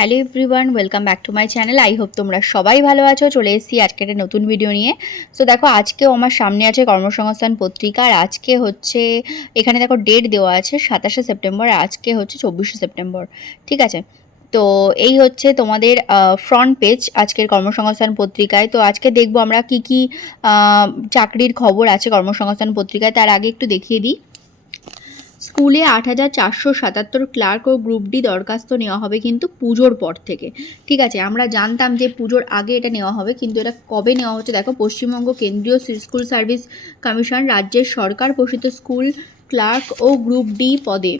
Hello everyone, welcome back to my channel. I hope তোমরা সবাই ভালো আছো। চলে এসেছি আজকে একটা নতুন ভিডিও নিয়ে। সো দেখো, আজকেও আমার সামনে আছে কর্মসংস্থান পত্রিকা আর আজকে হচ্ছে, এখানে দেখো ডেট দেওয়া আছে সাতাশে সেপ্টেম্বর আজকে হচ্ছে চব্বিশে সেপ্টেম্বর। ঠিক আছে? তো এই হচ্ছে তোমাদের ফ্রন্ট পেজ আজকের কর্মসংস্থান পত্রিকায়। তো আজকে দেখব আমরা কি কি চাকরির খবর আছে কর্মসংস্থান পত্রিকায়। তার আগে একটু দেখিয়ে দিই। স্কুলে আট হাজার চারশো সাতাত্তর ক্লার্ক ও গ্রুপ ডি দরখাস্ত নেওয়া হবে কিন্তু পুজোর পর থেকে। ঠিক আছে, আমরা জানতাম যে পুজোর আগে এটা নেওয়া হবে, কিন্তু এটা কবে নেওয়া হচ্ছে? দেখো, পশ্চিমবঙ্গ কেন্দ্রীয় স্কুল সার্ভিস কমিশন রাজ্যের সরকার পোষিত স্কুল ক্লার্ক ও গ্রুপ ডি পদে।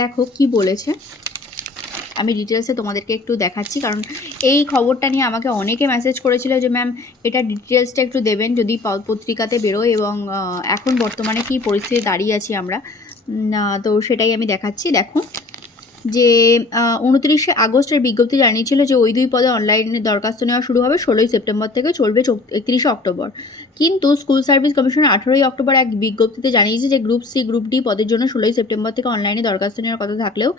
দেখো কি বলেছে। আমি ডিটেলসে তোমাদেরকে একটু দেখাচ্ছি, কারণ এই খবরটা নিয়ে আমাকে অনেকে মেসেজ করেছিল যে ম্যাম এটা ডিটেলসটা একটু দেবেন যদি পত্রিকাতে বেরোয় এবং এখন বর্তমানে কি পরিস্থিতি দাঁড়িয়ে আছি আমরা? তো সেটাই আমি দেখাচ্ছি। দেখো যে উনত্রিশে আগস্টের বিজ্ঞপ্তি জানিয়েছিল যে ওই দুই পদে অনলাইনে দরখাস্ত নেওয়া শুরু হবে ষোলোই সেপ্টেম্বর থেকে চলবে একত্রিশে অক্টোবর। কিন্তু স্কুল সার্ভিস কমিশন আঠেরোই অক্টোবর এক বিজ্ঞপ্তিতে জানিয়েছে যে গ্রুপ সি, গ্রুপ ডি পদের জন্য ষোলোই সেপ্টেম্বর থেকে অনলাইনে দরখাস্ত নেওয়ার কথা থাকলেও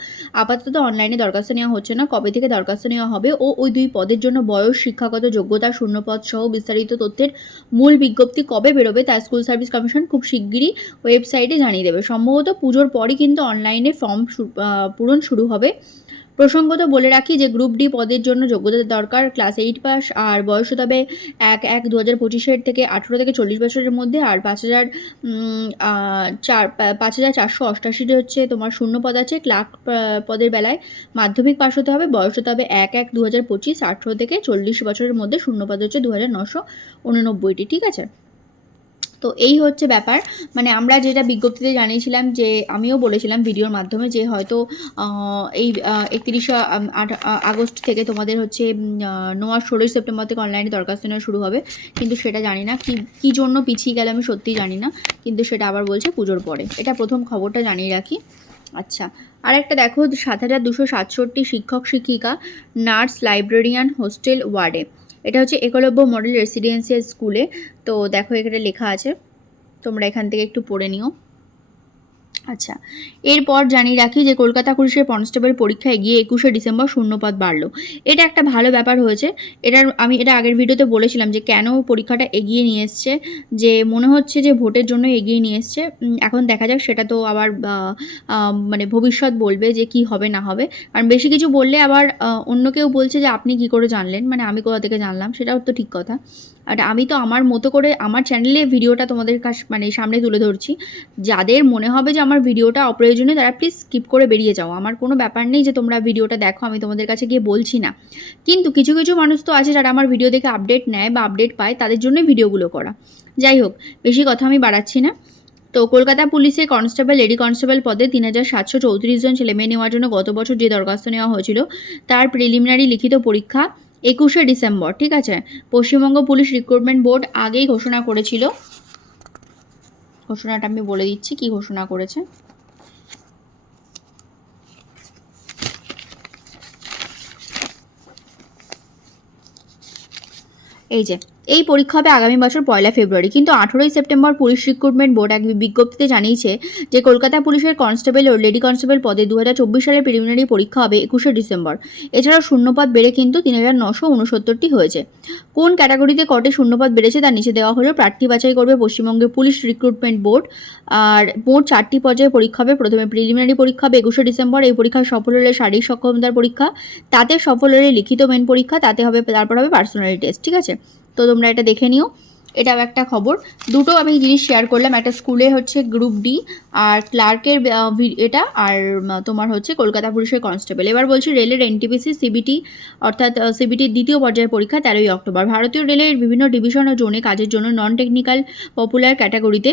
আপাতত অনলাইনে দরখাস্ত নেওয়া হচ্ছে না, কবে থেকে দরখাস্ত নেওয়া হবে ও ওই দুই পদের জন্য বয়স, শিক্ষাগত যোগ্যতা, শূন্যপদ সহ বিস্তারিত তথ্যের মূল বিজ্ঞপ্তি কবে বেরোবে তা স্কুল সার্ভিস কমিশন খুব শিগগিরই ওয়েবসাইটে জানিয়ে দেবে। সম্ভবত পুজোর পরই কিন্তু অনলাইনে ফর্ম পূরণ হবে। প্রসঙ্গত বলে রাখি যে গ্রুপ ডি পদের জন্য যোগ্যতা দরকার, ক্লাস এইট পাস, আর বয়স তবে এক এক দু হাজার পঁচিশের থেকে আঠেরো থেকে চল্লিশ বছরের মধ্যে, আর পাঁচ হাজার চার, পাঁচ হাজার চারশো অষ্টাশিটি হচ্ছে তোমার শূন্য পদ আছে। ক্লার্ক পদের বেলায় মাধ্যমিক পাস হতে হবে, বয়স তবে এক এক দু হাজার পঁচিশ, আঠেরো থেকে চল্লিশ বছরের মধ্যে শূন্য পদ হচ্ছে দু হাজার নশো উননব্বইটি, ঠিক আছে? তো এই হচ্ছে ব্যাপার। মানে আমরা যেটা বিজ্ঞপ্তিতে জানিয়েছিলাম যে, আমিও বলেছিলাম ভিডিওর মাধ্যমে যে হয়তো এই একত্রিশে আগস্ট থেকে তোমাদের হচ্ছে নোয়ার ষোলোই সেপ্টেম্বর থেকে অনলাইনে দরখাস্ত নেওয়া শুরু হবে। কিন্তু সেটা জানি না, কি, কী জন্য পিছিয়ে গেলে আমি সত্যিই জানি না। কিন্তু সেটা আবার বলছে পুজোর পরে। এটা প্রথম খবরটা জানিয়ে রাখি। আচ্ছা আর একটা দেখো, সাত হাজার দুশো সাতষট্টি শিক্ষক শিক্ষিকা নার্স, লাইব্রেরিয়ান, হোস্টেল, ওয়ার্ডে। এটা হচ্ছে একলব্য মডেল রেসিডেন্সিয়াল স্কুলে। তো দেখো এখানে লেখা আছে। তোমরা এখান থেকে একটু পড়ে নিও। আচ্ছা এরপর জানিয়ে রাখি যে কলকাতা পুলিশের কনস্টেবল পরীক্ষা এগিয়ে একুশে ডিসেম্বর শূন্যপদ বাড়লো। এটা একটা ভালো ব্যাপার হয়েছে। এটার, আমি এটা আগের ভিডিওতে বলেছিলাম যে কেন পরীক্ষাটা এগিয়ে নিয়ে এসছে, যে মনে হচ্ছে যে ভোটের জন্য এগিয়ে নিয়ে এসছে। এখন দেখা যাক, সেটা তো আবার মানে ভবিষ্যৎ বলবে যে কি হবে না হবে। কারণ বেশি কিছু বললে আবার অন্য কেউ বলছে যে আপনি কি করে জানলেন? মানে আমি কোথা থেকে জানলাম, সেটাও তো ঠিক কথা। আর আমি তো আমার মতো করে আমার চ্যানেলে ভিডিওটা তোমাদের কাছ মানে সামনে তুলে ধরছি। যাদের মনে হবে যে আমার ভিডিওটা অপ্রয়োজনীয়, তারা প্লিজ স্কিপ করে বেরিয়ে যাও। আমার কোনো ব্যাপার নেই যে তোমরা ভিডিওটা দেখো, আমি তোমাদের কাছে গিয়ে বলছি না। কিন্তু কিছু কিছু মানুষ তো আছে যারা আমার ভিডিও দেখে আপডেট নেয় বা আপডেট পায়, তাদের জন্যই ভিডিওগুলো করা। যাই হোক, বেশি কথা আমি বাড়াচ্ছি না। তো কলকাতা পুলিশে কনস্টেবল লেডি কনস্টেবল পদে তিন হাজার সাতশো চৌত্রিশ জন ছেলেমেয়ে নেওয়ার জন্য গত বছর যে দরখাস্ত নেওয়া হয়েছিল, তার প্রিলিমিনারি লিখিত পরীক্ষা একুশে ডিসেম্বর, ঠিক আছে? পশ্চিমবঙ্গ পুলিশ রিক্রুটমেন্ট বোর্ড আগেই ঘোষণা করেছিল। ঘোষণাটা আমি বলে দিচ্ছি, কি ঘোষণা করেছে। এই যে এই পরীক্ষা হবে আগামী বছর পয়লা ফেব্রুয়ারি। কিন্তু আঠেরোই সেপ্টেম্বর পুলিশ রিক্রুটমেন্ট বোর্ড এক বিজ্ঞপ্তিতে জানিয়েছে যে কলকাতা পুলিশের কনস্টেবল ও লেডি কনস্টেবল পদে দু হাজার চব্বিশ সালের প্রিলিমিনারি পরীক্ষা হবে একুশে ডিসেম্বর। এছাড়াও শূন্যপদ বেড়ে কিন্তু তিন হাজার নশো উনসত্তরটি হয়েছে। কোন ক্যাটাগরিতে কটে শূন্যপদ বেড়েছে তার নিচে দেওয়া হলো প্রার্থী বাছাই করবে পশ্চিমবঙ্গের পুলিশ রিক্রুটমেন্ট বোর্ড আর মোট চারটি পর্যায়ে পরীক্ষা হবে। প্রথমে প্রিলিমিনারি পরীক্ষা হবে একুশে ডিসেম্বর। এই পরীক্ষায় সফল হলে শারীরিক সক্ষমতার পরীক্ষা, তাতে সফল হলে লিখিত মেন পরীক্ষা, তাতে হবে, তারপর হবে পার্সোনালি টেস্ট ঠিক আছে? তো তোমরা এটা দেখে নিও। এটাও একটা খবর। দুটো আমি জিনিস শেয়ার করলাম। একটা স্কুলে হচ্ছে গ্রুপ ডি আর ক্লার্কের এটা আর তোমার হচ্ছে কলকাতা পুলিশের কনস্টেবল এবার বলছি রেলের এনটিপিসি সিবিটি অর্থাৎ সিবিটির দ্বিতীয় পর্যায়ের পরীক্ষা তেরোই অক্টোবর। ভারতীয় রেলের বিভিন্ন ডিভিশন ও জোনে কাজের জন্য নন টেকনিক্যাল পপুলার ক্যাটাগরিতে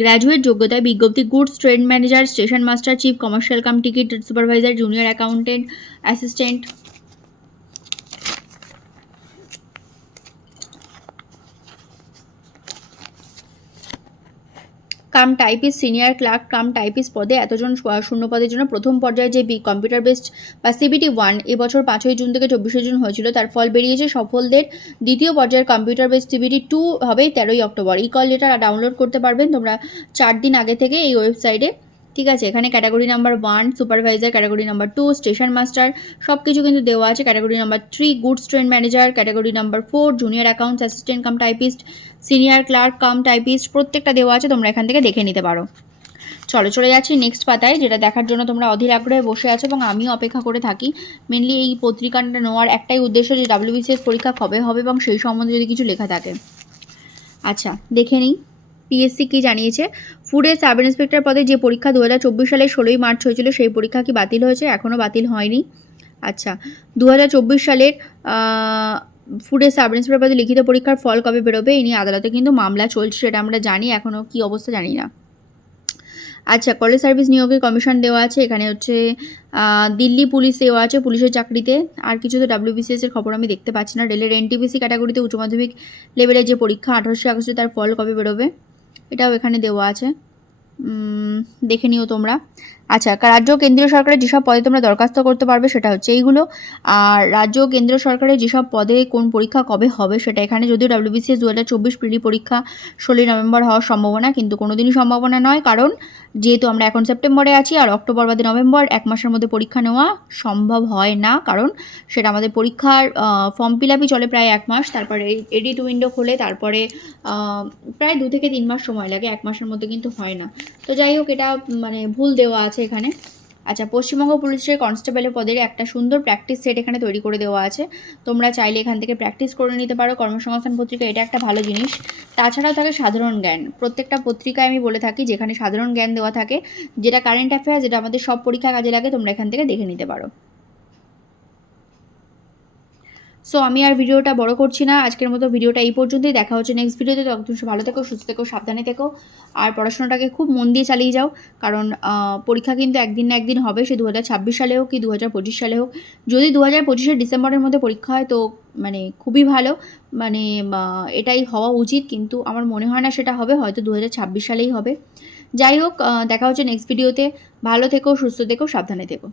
গ্র্যাজুয়েট যোগ্যতায় বিজ্ঞপ্তি goods train manager station master chief commercial cum ticket supervisor junior accountant assistant cum typist senior clerk, cum typist পদে এতজন শূন্য পদের জন্য প্রথম পর্যায়ে যে বি কম্পিউটার বেসড বা সিবিটি ওয়ান এবছর পাঁচই জুন থেকে চব্বিশে জুন হয়েছিল, তার ফল বেরিয়েছে সফলদের দ্বিতীয় পর্যায়ের কম্পিউটার বেসড সিবিটি টু হবে তেরোই October. E call letter download করতে পারবেন তোমরা চার দিন আগে থেকে এই ওয়েবসাইটে। ঠিক আছে, এখানে category number one supervisor category number two station master সব কিছু কিন্তু দেওয়া আছে। Category number three goods train manager category number four junior accounts assistant cum typist senior clerk cum typist প্রত্যেকটা দেওয়া আছে, তোমরা এখান থেকে দেখে নিতে পারো। চলো, চলে যাচ্ছি নেক্সট পাতায়, যেটা দেখার জন্য তোমরা অধীর আগ্রহে বসে আছো এবং আমিও অপেক্ষা করে থাকি। মেনলি এই পত্রিকাটা নেওয়ার একটাই উদ্দেশ্য যে ডাব্লিউবিসিএস পরীক্ষা কবে হবে এবং সেই সম্বন্ধে যদি কিছু লেখা থাকে। আচ্ছা দেখে নিই। পিএসসি কি জানিয়েছে? ফুডের সাব ইন্সপেক্টর পদে যে পরীক্ষা দু সালের ষোলোই মার্চ হয়েছিল, সেই পরীক্ষা কি বাতিল হয়েছে? এখনও বাতিল হয়নি। আচ্ছা দু হাজার চব্বিশ সালের ফুডের সাব ইন্সপেক্টর পদে লিখিত পরীক্ষার ফল কবে বেরোবে? এই নিয়ে আদালতে কিন্তু মামলা চলছে, সেটা আমরা জানি এখনও কি অবস্থা জানি না। আচ্ছা কলেজ সার্ভিস নিয়োগের কমিশন দেওয়া আছে, এখানে হচ্ছে দিল্লি পুলিশ দেওয়া আছে পুলিশের চাকরিতে। আর কিছু তো ডাব্লিউবিসিএস এর খবর আমি দেখতে পাচ্ছি না। রেলের এনটিপিসি ক্যাটাগরিতে উচ্চ মাধ্যমিক লেভেলের যে পরীক্ষা আঠারোশো আগস্টে তার ফল কবে বেরোবে? এটাও এখানে দেওয়া আছে। দেখে নিও তোমরা। আচ্ছা রাজ্য কেন্দ্রীয় সরকারের যেসব পদে তোমরা দরখাস্ত করতে পারবে সেটা হচ্ছে এইগুলো। আর রাজ্য কেন্দ্রীয় সরকারের যেসব পদে কোন পরীক্ষা কবে হবে সেটা এখানে যদিও ডাব্লিউবিসিএস দু হাজার চব্বিশ পরীক্ষা ষোলোই নভেম্বর হওয়ার সম্ভাবনা, কিন্তু কোনোদিনই সম্ভাবনা নয়। কারণ যেহেতু আমরা এখন সেপ্টেম্বরে আছি আর অক্টোবর বাদে নভেম্বর, এক মাসের মধ্যে পরীক্ষা নেওয়া সম্ভব হয় না। কারণ সেটা আমাদের পরীক্ষার ফর্ম ফিল আপই চলে প্রায় এক মাস, তারপরে এডিট উইন্ডো খোলে, তারপরে প্রায় দু থেকে তিন মাস সময় লাগে, এক মাসের মধ্যে কিন্তু হয় না। তো যাই হোক, এটা মানে ভুল দেওয়া আছে এখানে। আচ্ছা পশ্চিমবঙ্গ পুলিশের কনস্টেবলের পদের একটা সুন্দর প্র্যাকটিস সেট এখানে তৈরি করে দেওয়া আছে। তোমরা চাইলে এখান থেকে প্র্যাকটিস করে নিতে পারো। কর্মসংস্থান পত্রিকা এটা একটা ভালো জিনিস। তাছাড়াও থাকে সাধারণ জ্ঞান। প্রত্যেকটা পত্রিকায় আমি বলে থাকি, যেখানে সাধারণ জ্ঞান দেওয়া থাকে, যেটা কারেন্ট অ্যাফেয়ার যেটা আমাদের সব পরীক্ষা কাজে লাগে, তোমরা এখান থেকে দেখে নিতে পারো। সো আমি আর ভিডিওটা বড় করছি না। আজকের মতো ভিডিওটা এই পর্যন্তই। দেখা হচ্ছে নেক্সট ভিডিওতে সব ভালো থেকো, সুস্থ থেকো, সাবধানে থেকো। আর পড়াশোনাটাকে খুব মন দিয়ে চালিয়ে যাও। কারণ পরীক্ষা কিন্তু একদিন না একদিন হবে। সে দু হাজার ছাব্বিশ সালে হোক কি দু হাজার পঁচিশ সালে হোক। যদি দু হাজার পঁচিশের ডিসেম্বরের মধ্যে পরীক্ষা হয় তো মানে খুবই ভালো। মানে এটাই হওয়া উচিত। কিন্তু আমার মনে হয় না সেটা হবে। হয়তো দু হাজার ছাব্বিশ সালেই হবে। যাই হোক দেখা হচ্ছে নেক্সট ভিডিওতে ভালো থেকো, সুস্থ থেকো, সাবধানে থেকো।